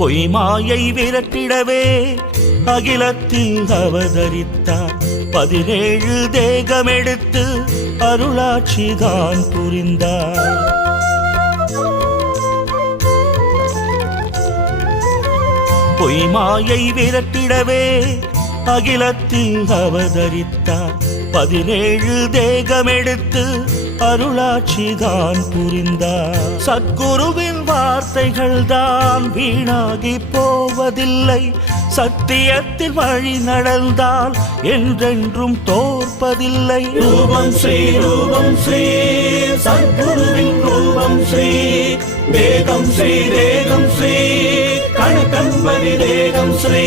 பொய் மாயை விரட்டிடவே அகிலத்தில் அவதரித்தார். 17 தேகமெடுத்து அருளாட்சிதான் புரிந்தார். பொய் மாயை விரட்டிடவே அகிலத்தில் அவதரித்தார். 17 தேகமெடுத்து அருளாட்சிதான் புரிந்தார். சத்குருவின் வார்த்தைகள் தான் வீணாகி போவதில்லை. சத்தியத்தில் வழி நடந்தால் என்றென்றும் தோற்பதில்லை. ரூபம் ஸ்ரீ ரூபம் ஸ்ரீ சத்குருவின் ரூபம் ஸ்ரீ. தேகம் ஸ்ரீ தேகம் ஸ்ரீ கணக்கன்பதி தேகம் ஸ்ரீ.